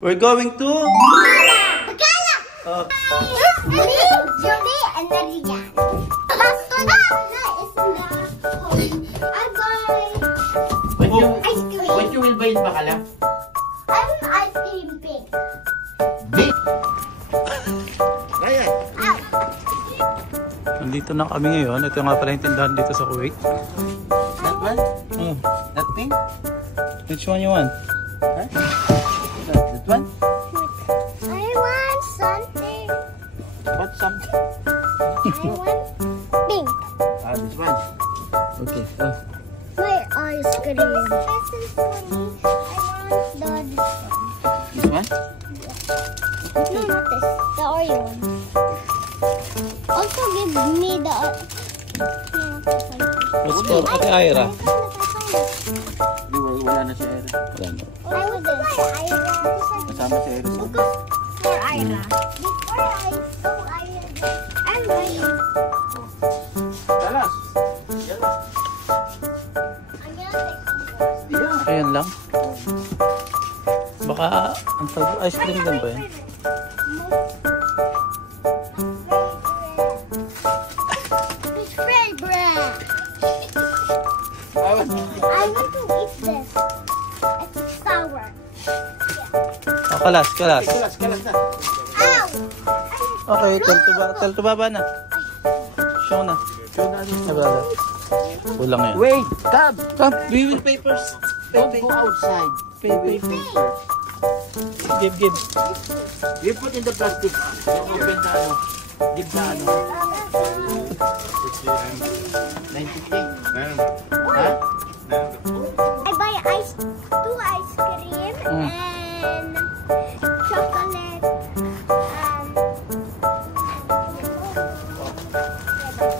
We're going to... Bagala! Joby and Narian. What you will buy in Bacala? I'm ice cream pig. Big? Ryan! Nandito na kami ngayon. Ito nga pala yung tindahan dito sa Kuwait. That one? Oh. That thing? Which one you want? Huh? That one? I want something. What something? I want pink. Ah, this one. Okay. Oh. My ice cream. This is for me. I want This one? no, not this. The Oreo one. Also give me the. What's for Ate Ira? Di, wala na si Ira. Wala na. I would buy Ira. Kasama si Ira. For Ira. Before I go Ira, I'm buying. Talas! Yala. Yeah. Ayan lang. Baka ang tawag ice cream din ba yan? It's red bread. I I want to eat this. It's sour. Oh, kalas. Kalas na. Ow! Okay, tell to baba na. Show na. Nagala. Kulang yan. Wait! Come! Come, we will pay first. Don't go outside. Pay. Give. You put in the plastic. Don't open the ano. Give the ano. 93. Huh? I buy two ice cream and chocolate.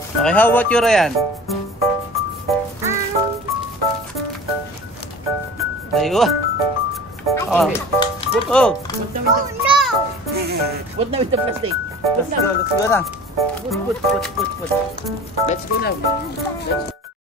Okay, how about you, Ryan? Ayun. Oh. Oh. Put na Oh with no! the, put na with the plastic. Let's go na. Put. Let's go now. Let's